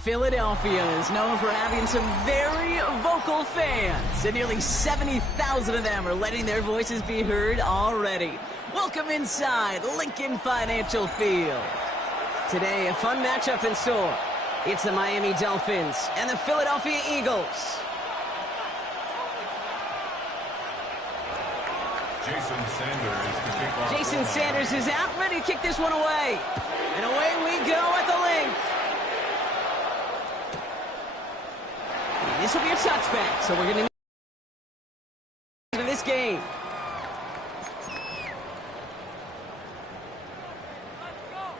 Philadelphia is known for having some very vocal fans, and nearly 70,000 of them are letting their voices be heard already. Welcome inside Lincoln Financial Field. Today, a fun matchup in store. It's the Miami Dolphins and the Philadelphia Eagles. Jason Sanders is out, ready to kick this one away. And away we go at the link. And this will be a touchback, so we're going to into this game.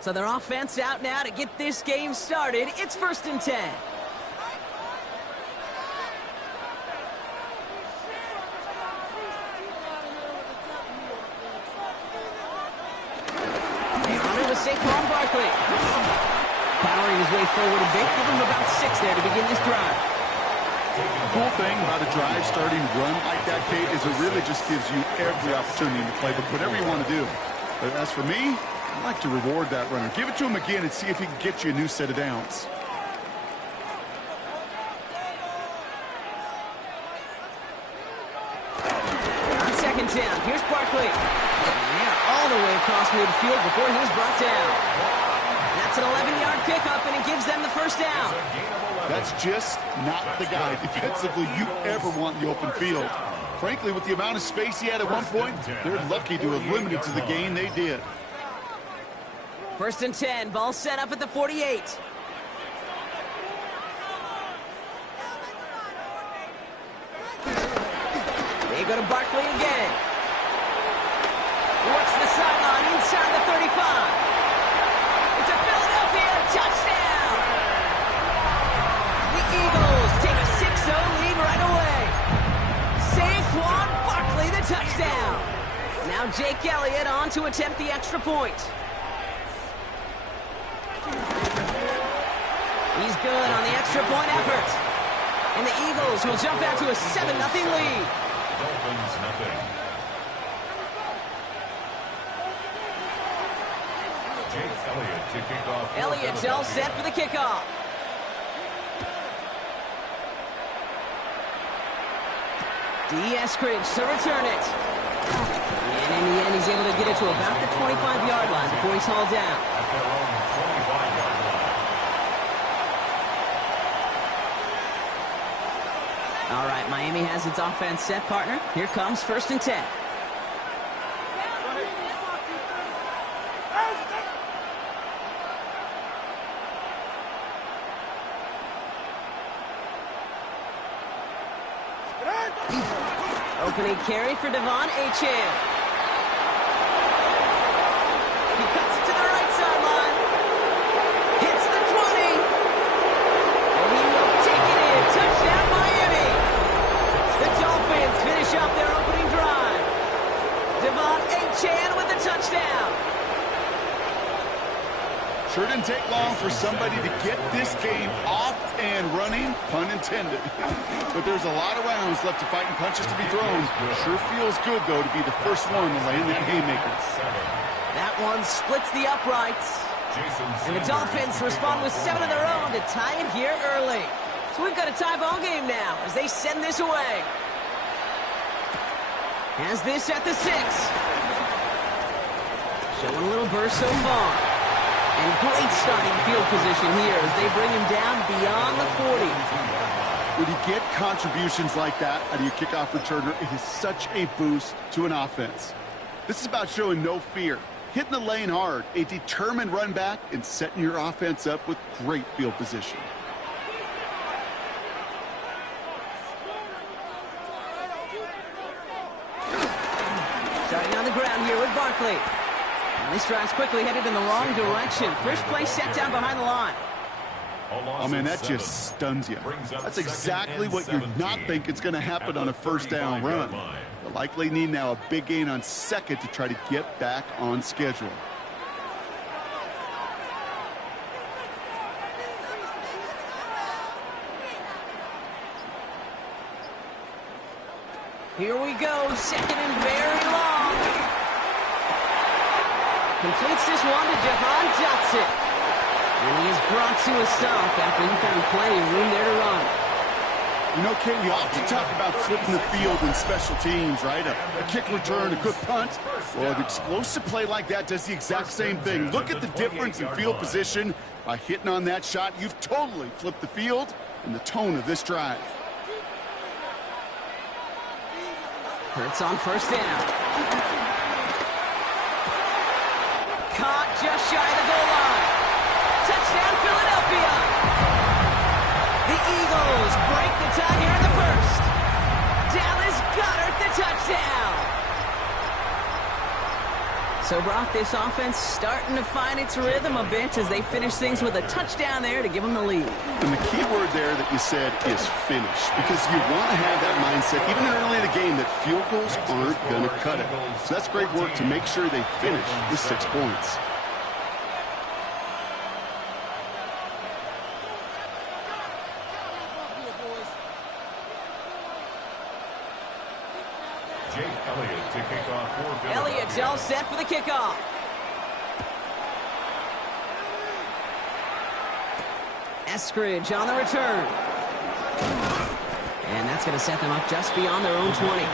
So their offense out now to get this game started. It's 1st and 10. Powering his way forward a bit, give him about 6 there to begin this drive. The cool thing about a drive starting run like that, Kate, is it really just gives you every opportunity to play, but whatever you want to do. But as for me, I like to reward that runner. Give it to him again and see if he can get you a new set of downs. On 2nd down, here's Barkley. Yeah, all the way across midfield before he was brought down. That's an 11-yard pickup, and it gives them the 1st down. That's just not the guy defensively you ever want in the open field. Frankly, with the amount of space he had at one point, they're lucky to have limited to the gain they did. 1st and 10, ball set up at the 48. They go to Barkley again. Works the sideline inside the 35. It's a Philadelphia touchdown! The Eagles take a 6-0 lead right away. Saquon Barkley, the touchdown. Now Jake Elliott on to attempt the extra point. He's good on the extra point effort. And the Eagles will jump out to a 7-0 lead. Dolphins nothing. Jake Elliott to kick off. Elliott's all set for the kickoff. Eskridge to return it. And in the end, he's able to get it to about the 25-yard line before he's hauled down. At their own 25-yard line. All right, Miami has its offense set, partner. Here comes 1st and 10. Opening carry for Devon Achane. He cuts it to the right sideline. Hits the 20. And he will take it in. Touchdown, Miami. The Dolphins finish up their opening drive. Devon Achane with the touchdown. Sure didn't take long for somebody to get this game off and running, pun intended. But there's a lot of rounds left to fight and punches to be thrown. Sure feels good, though, to be the first one to land that haymaker. That one splits the uprights. And the Dolphins respond with 7 of their own to tie it here early. So we've got a tie ball game now as they send this away. Has this at the 6. Showing a little burst so far. And great starting field position here as they bring him down beyond the 40. When you get contributions like that out of your kickoff returner, it is such a boost to an offense. This is about showing no fear, hitting the lane hard, a determined run back, and setting your offense up with great field position. Starting on the ground here with Barkley. And this drive's quickly headed in the wrong direction. First play set down behind the line. Oh, man, that just stuns you. That's exactly what you're not thinking is going to happen on a 1st down run. They'll likely need now a big gain on 2nd to try to get back on schedule. Here we go, 2nd and very long. Completes this one to Jahan Johnson. And he is brought to a stop after he found plenty of room there to run. You know, Kate, we often talk about flipping the field in special teams, right? A kick return, a good punt. Well, an explosive play like that does the exact same thing. Look at the difference in field position. By hitting on that shot, you've totally flipped the field and the tone of this drive. Hurts on first down. Caught just shy of the goal line. Touchdown, Philadelphia. The Eagles break the tie here in the first. Dallas Goedert the touchdown. So, Brock, this offense starting to find its rhythm a bit as they finish things with a touchdown there to give them the lead. And the key word there that you said is finish, because you want to have that mindset, even early in the game, that field goals aren't going to cut it. So that's great work to make sure they finish with 6 points. Elliott to kick off for Philadelphia. Elliott's all set for the kickoff. Eskridge on the return. And that's going to set them up just beyond their own 20. Eskridge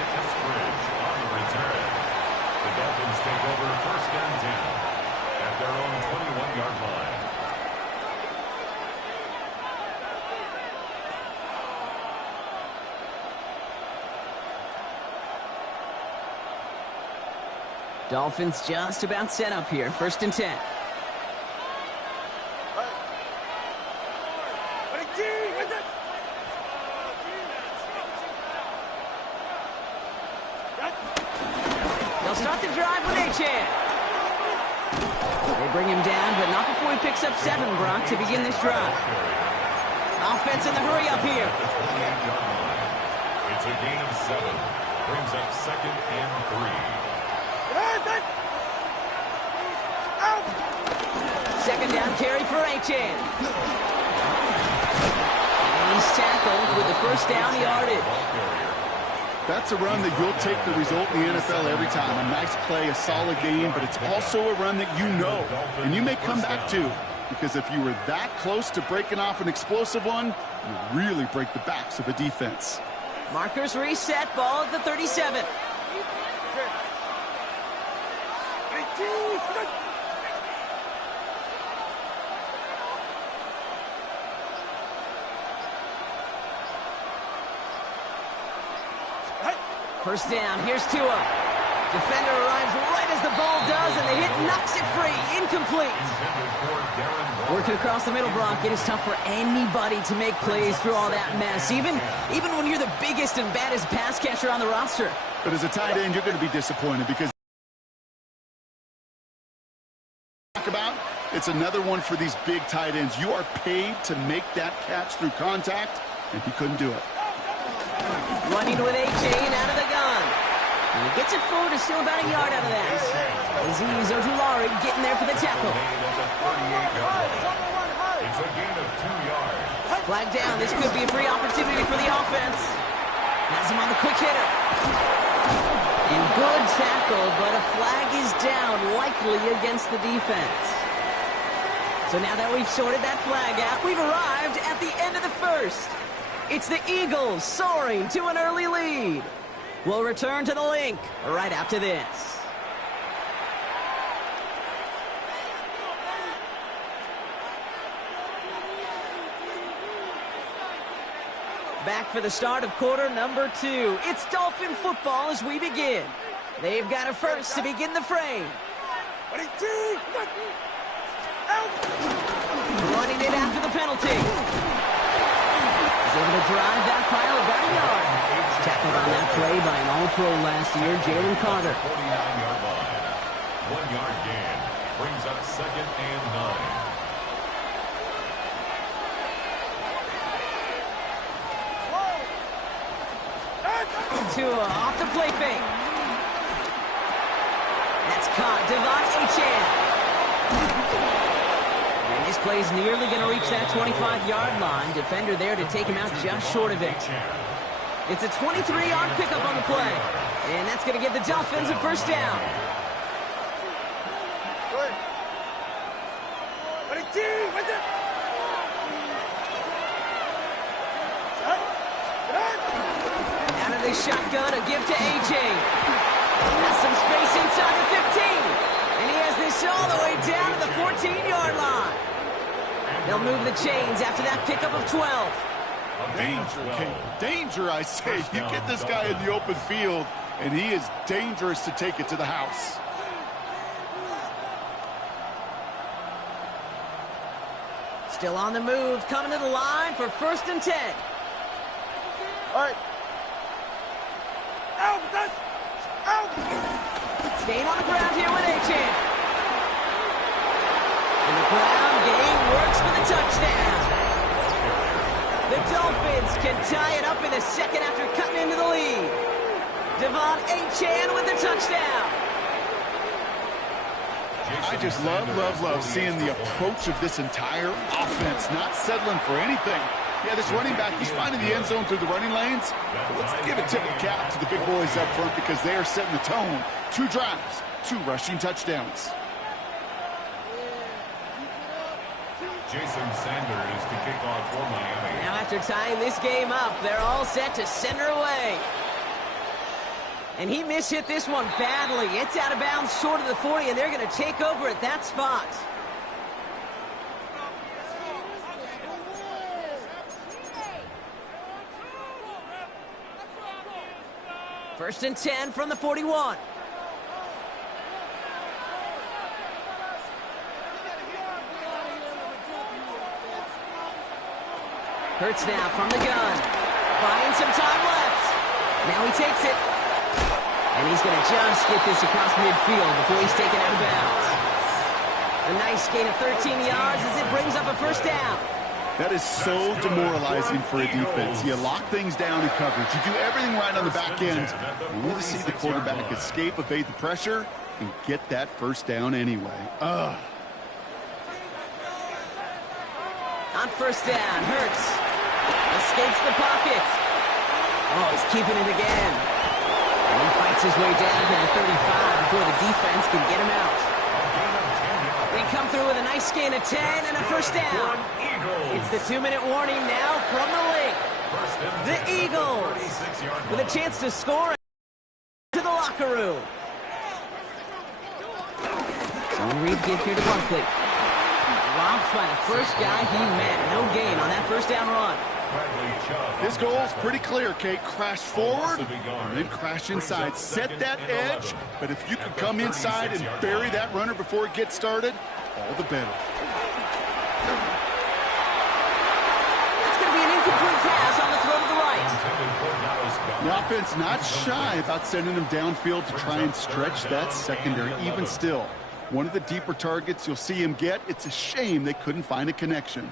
on the return. The Dolphins take over first and 10 at their own 21-yard line. Dolphins just about set up here. First and 10. They'll start the drive with Achane. They bring him down, but not before he picks up 7, Brock, to begin this drive. Offense in the hurry up here. It's a gain of 7. Brings up second and 3. Second down carry for Achane. And he's tackled with the first down yardage. That's a run that you'll take the result in the NFL every time. A nice play, a solid game, but it's also a run that you know, and you may come back to. Because if you were that close to breaking off an explosive one, you really break the backs of a defense. Markers reset, ball at the 37. First down, here's Tua. Defender arrives right as the ball does, and the hit knocks it free. Incomplete. Working across the middle, Brock, it is tough for anybody to make plays through all that mess, even when you're the biggest and baddest pass catcher on the roster. But as a tight end, you're going to be disappointed because it's another one for these big tight ends. You are paid to make that catch through contact, and he couldn't do it. Running with Achane out of the gun. And he gets it forward to still about a yard out of that. Azeez Ojulari getting there for the tackle. It's a gain of 2 yards. Flag down. This could be a free opportunity for the offense. Has him on the quick hitter. And good tackle, but a flag is down, likely against the defense. So now that we've sorted that flag out, we've arrived at the end of the first. It's the Eagles soaring to an early lead. We'll return to the link right after this. Back for the start of quarter number 2. It's Dolphin football as we begin. They've got a first to begin the frame. Running it after the penalty. Able to drive that pile about a yard. Tackled on that play by an All-Pro last year, Jalen Carter. 49-yard line. 1-yard gain. Brings up second and 9. Tua off the play fake. That's caught. Devon Achane. And this play's nearly going to reach that 25-yard line. Defender there to take him out just short of it. It's a 23-yard pickup on the play. And that's going to give the Dolphins a first down. Out of the shotgun, a give to AJ. Has some space inside the 15. And he has this all the way down to the 14-yard line. They'll move the chains after that pickup of 12. Danger, Kate. Danger, I say. You get this guy in the open field, and he is dangerous to take it to the house. Still on the move, coming to the line for 1st and 10. All right. Staying on the ground here with A-Chan. And the ground game works for the touchdown. The Dolphins can tie it up in the second after cutting into the lead. Devon A-Chan with the touchdown. I just love seeing the approach of this entire offense, not settling for anything. Yeah, this running back, he's finding the end zone through the running lanes. But let's give a tip of the cap to the big boys up front because they are setting the tone. 2 drives, 2 rushing touchdowns. Jason Sanders to kick off for Miami. Now after tying this game up, they're all set to send her away. And he mishit this one badly. It's out of bounds short of the 40, and they're going to take over at that spot. First and 10 from the 41. Hurts now from the gun. Buying some time left. Now he takes it. And he's going to just get this across midfield before he's taken out of bounds. A nice gain of 13 yards as it brings up a 1st down. That is so demoralizing for a defense. You lock things down in coverage. You do everything right on the back end. You want to see the quarterback escape, evade the pressure, and get that 1st down anyway. On 1st down, Hurts escapes the pocket. Oh, he's keeping it again. And he fights his way down to the 35 before the defense can get him out. They come through with a nice gain of 10 and a 1st down. It's the 2-minute warning now from the link. The Eagles with a chance to score to the locker room. Zone read give here to Barkley. Dropped by the first guy he met. No gain on that 1st down run. This goal is pretty clear, Kate. Crash forward and then crash inside. Set that edge, but if you can come inside and bury that runner before it gets started, all the better. That's going to be an incomplete pass on the throw to the right. The offense not shy about sending them downfield to try and stretch that secondary. Even still, one of the deeper targets you'll see him get. It's a shame they couldn't find a connection.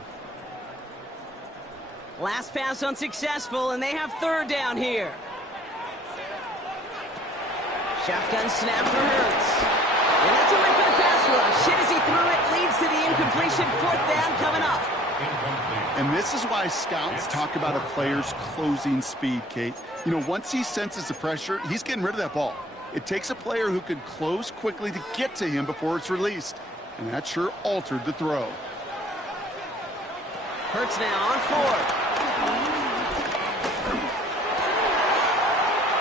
Last pass unsuccessful, and they have 3rd down here. Shotgun snap for Hurts. And that's a win for the pass rush. Hit as he threw it, leads to the incompletion. 4th down coming up. And this is why scouts talk about a player's closing speed, Kate. You know, once he senses the pressure, he's getting rid of that ball. It takes a player who can close quickly to get to him before it's released. And that sure altered the throw. Hurts now on 4th.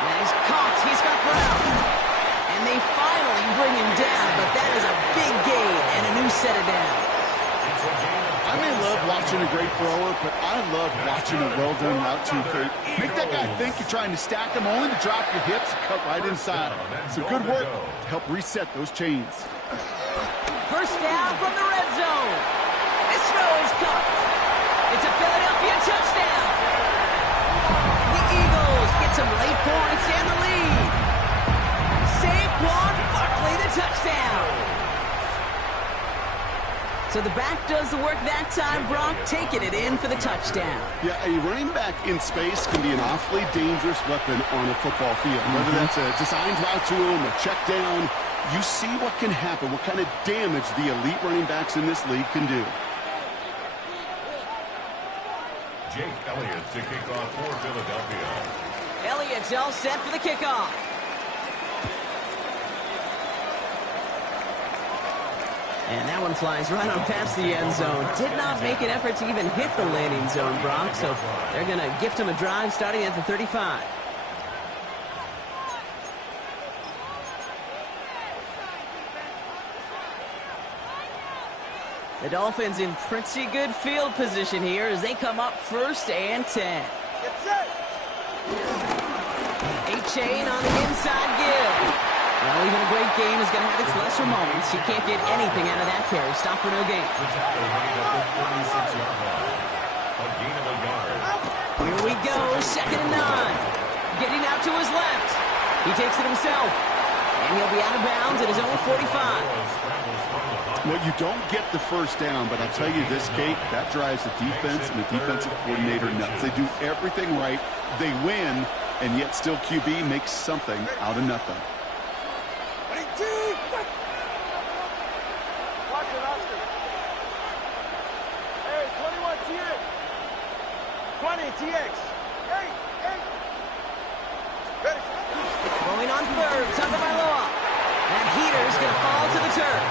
Now he's caught. He's got Brown. And they finally bring him down, but that is a big gain and a new set of downs. I may love watching a great thrower, but I love watching a well-done route too, Kate. Make that guy think you're trying to stack him, only to drop your hips and cut right inside. So good work to help reset those chains. 1st down from the red zone. This throw is caught. It's a Philadelphia touchdown. The Eagles get some late points and the lead. Saquon Barkley, the touchdown. So the back does the work that time. Brock taking it in for the touchdown. Yeah, a running back in space can be an awfully dangerous weapon on a football field. Whether that's a designed route to him, a check down, you see what can happen, what kind of damage the elite running backs in this league can do. Jake Elliott to kick off for Philadelphia. Elliott's all set for the kickoff. And that one flies right on past the end zone. Did not make an effort to even hit the landing zone, Brock. So they're going to gift him a drive starting at the 35. The Dolphins in pretty good field position here as they come up 1st and 10. A-Chain on the inside give. Well, even a great game is going to have its lesser moments. You can't get anything out of that carry. Stop for no gain. Here we go, 2nd and 9. Getting out to his left. He takes it himself. And he'll be out of bounds at his own 45. Well, you don't get the first down, but I'll tell you this, Kate, that drives the defense and the defensive coordinator nuts. They do everything right. They win, and yet still QB makes something out of nothing. Going on 3rd, Tagovailoa. That heater's going to fall to the turf.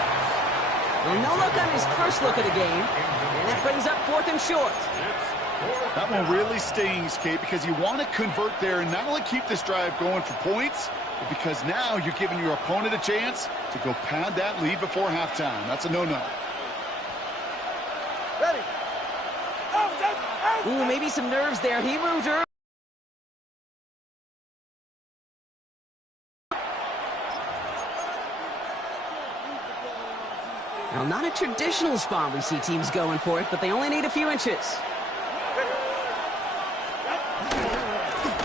Well, no look on his first look of the game, and that brings up 4th and short. That one really stings, Kate, because you want to convert there and not only keep this drive going for points, but because now you're giving your opponent a chance to go pad that lead before halftime. That's a no-no. Ooh, maybe some nerves there. He moved early. Now, not a traditional spot we see teams going for it, but they only need a few inches.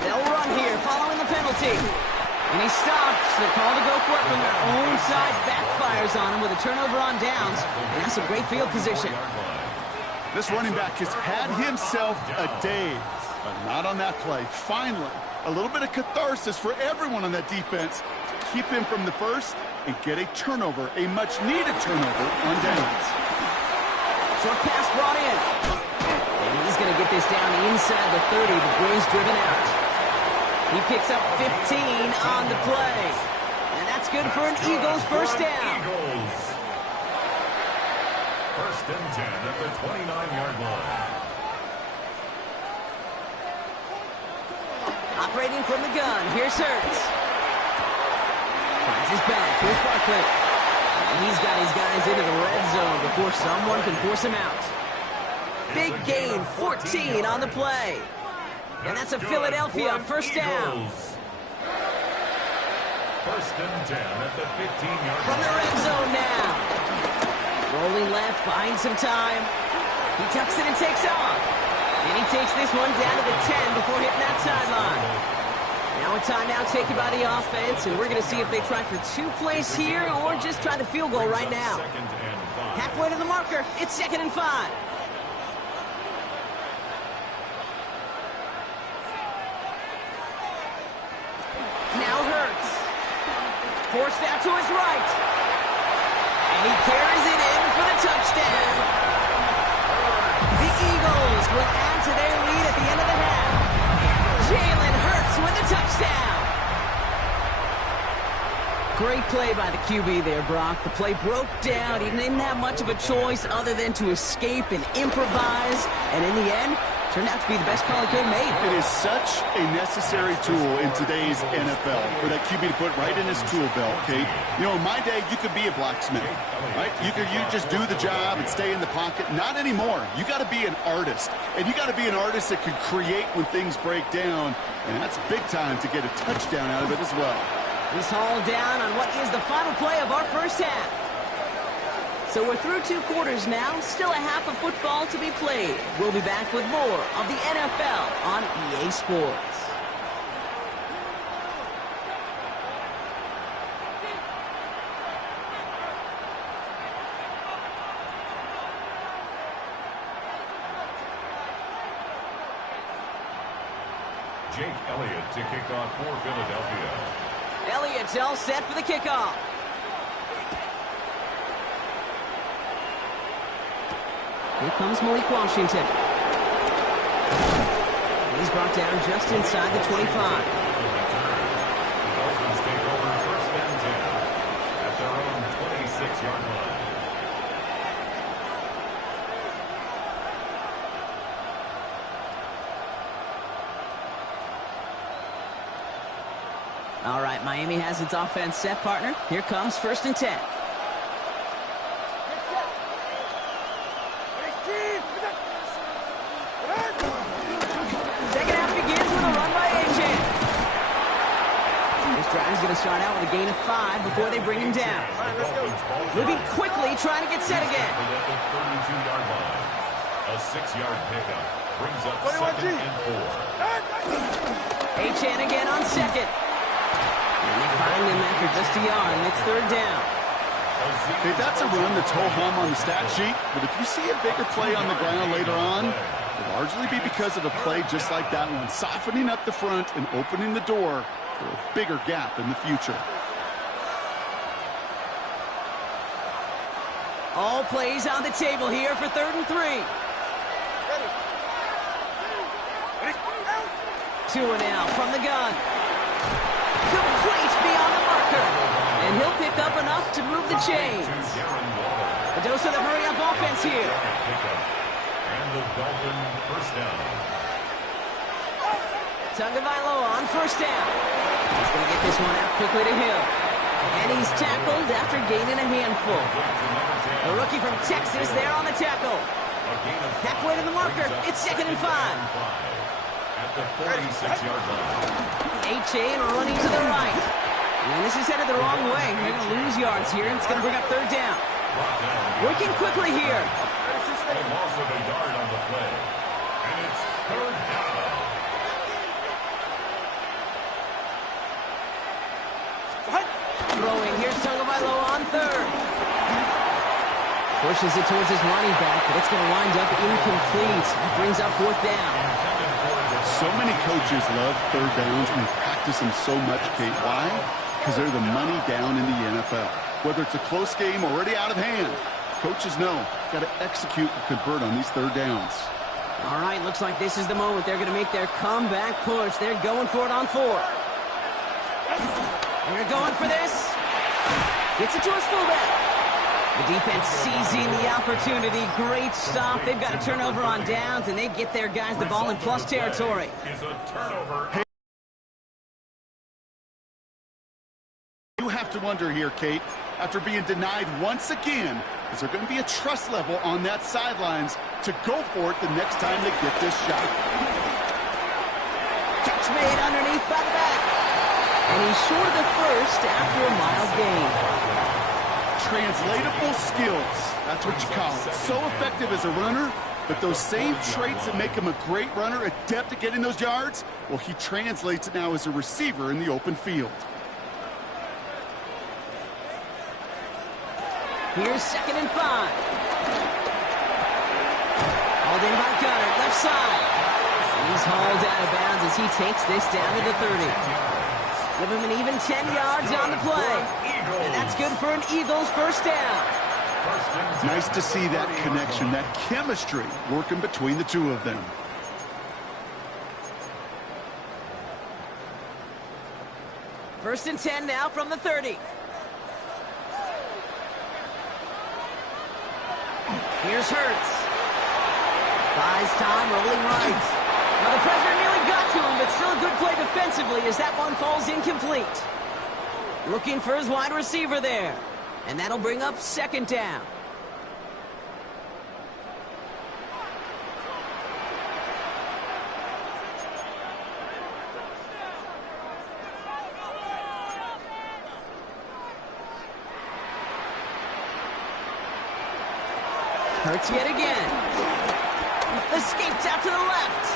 They'll run here, following the penalty. And he stops. The call to go for it from their own side backfires on him with a turnover on downs. And that's a great field position. This running back has had himself a day, but not on that play. Finally, a little bit of catharsis for everyone on that defense to keep him from the first and get a turnover, a much-needed turnover on downs. Short pass brought in. And he's going to get this down inside the 30 before he's driven out. He picks up 15 on the play. And that's good for an Eagles first down. First and 10 at the 29-yard line. Operating from the gun. Here's Hurts. Finds his back. Here's Barkley. And he's got his guys into the red zone before someone can force him out. Big gain, 14 on the play. And that's a Philadelphia first down. First and 10 at the 15-yard line. From the red zone now. Rolling left, buying some time. He tucks it and takes off. And he takes this one down to the 10 before hitting that sideline. Now a timeout taken by the offense, and we're going to see if they try for 2 plays here or just try the field goal right now. Halfway to the marker, it's 2nd and 5. Now Hurts. Forced out to his right. And he carries it in for the touchdown. The Eagles will add to their lead at the end of the half. Jalen Hurts with the touchdown. Great play by the QB there, Brock. The play broke down. He didn't have much of a choice other than to escape and improvise. And in the end, turned out to be the best call he could have made. It is such a necessary tool in today's NFL for that QB to put right in his tool belt, Kate. You know, in my day, you could be a blacksmith, right? You just do the job and stay in the pocket. Not anymore. You got to be an artist, and you got to be an artist that can create when things break down, and that's big time to get a touchdown out of it as well. He's hauled down on what is the final play of our first half. So we're through 2 quarters now, still a half of football to be played. We'll be back with more of the NFL on EA Sports. Jake Elliott to kick off for Philadelphia. Elliott's all set for the kickoff. Here comes Malik Washington. He's brought down just inside the 25. The Dolphins take over first and 10 at their own 26-yard line. Miami has its offense set, partner. Here comes 1st and 10. Second half begins with a run by A-Chan. This drive is going to start out with a gain of 5 before they bring him down. Moving quickly, trying to get set again. A 6-yard pickup brings up 2nd and 4. A-Chan again on 2nd. And they find him after just a yard, and it's 3rd down. Okay, that's a run that's ho-hum on the stat sheet, but if you see a bigger play on the ground later on, it'll largely be because of a play just like that one, softening up the front and opening the door for a bigger gap in the future. All plays on the table here for 3rd and 3. 2 and out from the gun. Complete beyond the marker. And he'll pick up enough to move the chains. A dose of the hurry-up offense here. And the Dolphin 1st down. Tagovailoa on 1st down. He's going to get this one out quickly to Hill. And he's tackled after gaining a handful. A rookie from Texas there on the tackle. Halfway to the marker. It's 2nd and 5. At the 46-yard line. A-Chain running to the right. And this is headed the wrong way. They're going to lose yards here. It's going to bring up 3rd down. Working quickly here. A loss of a yard on the play. And it's 3rd down. Throwing. Here's Tagovailoa on 3rd. Pushes it towards his running back, but it's going to wind up incomplete. That brings up 4th down. So many coaches love 3rd downs and practice them so much, Kate. Why? Because they're the money down in the NFL. Whether it's a close game already out of hand, coaches know got to execute and convert on these 3rd downs. All right, looks like this is the moment they're going to make their comeback push. They're going for it on 4th. They're going for this. Gets it to his fullback. The defense seizing the opportunity. Great stop. They've got a turnover on downs, and they get their guys the ball in plus territory. Is a turnover. You have to wonder here, Kate, after being denied once again, is there going to be a trust level on that sidelines to go for it the next time they get this shot? Catch made underneath by the back. And he's short of the first after a mild gain. Translatable skills. That's what you call it. So effective as a runner, but those same traits that make him a great runner, adept at getting those yards, well, he translates it now as a receiver in the open field. Here's 2nd and 5. Hauled in by Gunner, left side. And he's hauled out of bounds as he takes this down to the 30. Give him an even 10 yards on the play. And that's good for an Eagles 1st down. Nice to see that connection, that chemistry working between the two of them. First and 10 now from the 30. Here's Hurts. Buys time, rolling right. Now the pressure nearly got to him, but still a good play defensively as that one falls incomplete. Looking for his wide receiver there. And that'll bring up 2nd down. Hurts yet again. Escapes out to the left.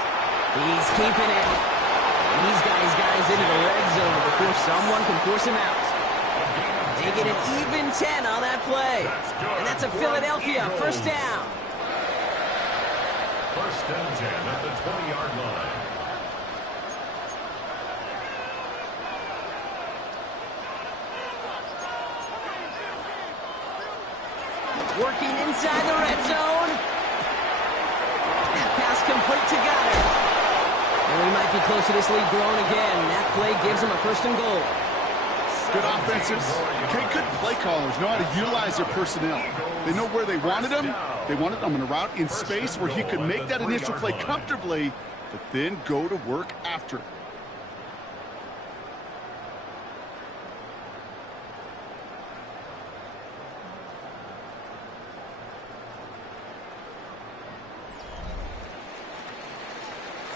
He's keeping it. He's got his guys into the red zone before someone can force him out. They get an even 10 on that play. And that's a Philadelphia 1st down. 1st and 10 at the 20-yard line. Working inside the red zone. That pass complete to Goddard. And we might be close to this lead growing again. That play gives him a 1st and goal. Good offensive. Okay, good play callers know how to utilize their personnel. They know where they wanted them. They wanted them in a route in space where he could make that initial play comfortably, but then go to work after.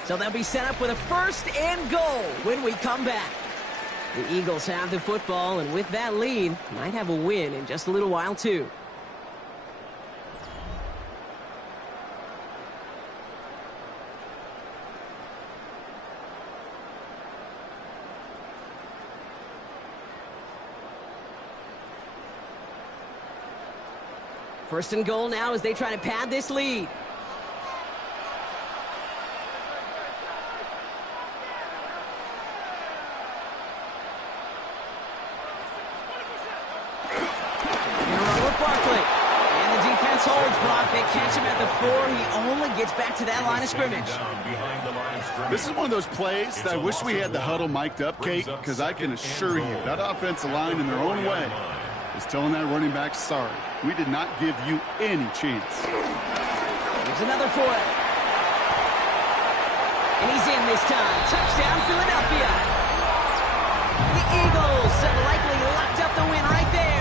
So they'll be set up with a 1st and goal when we come back. The Eagles have the football, and with that lead, might have a win in just a little while, too. First and goal now as they try to pad this lead. Holds Brock. They catch him at the 4. He only gets back to that line of scrimmage. This is one of those plays that I wish we had the huddle mic'd up, Kate, because I can assure you that offensive line in their own way is telling that running back, sorry, we did not give you any chance. Here's another for it. And he's in this time. Touchdown, Philadelphia. The Eagles have likely locked up the win right there.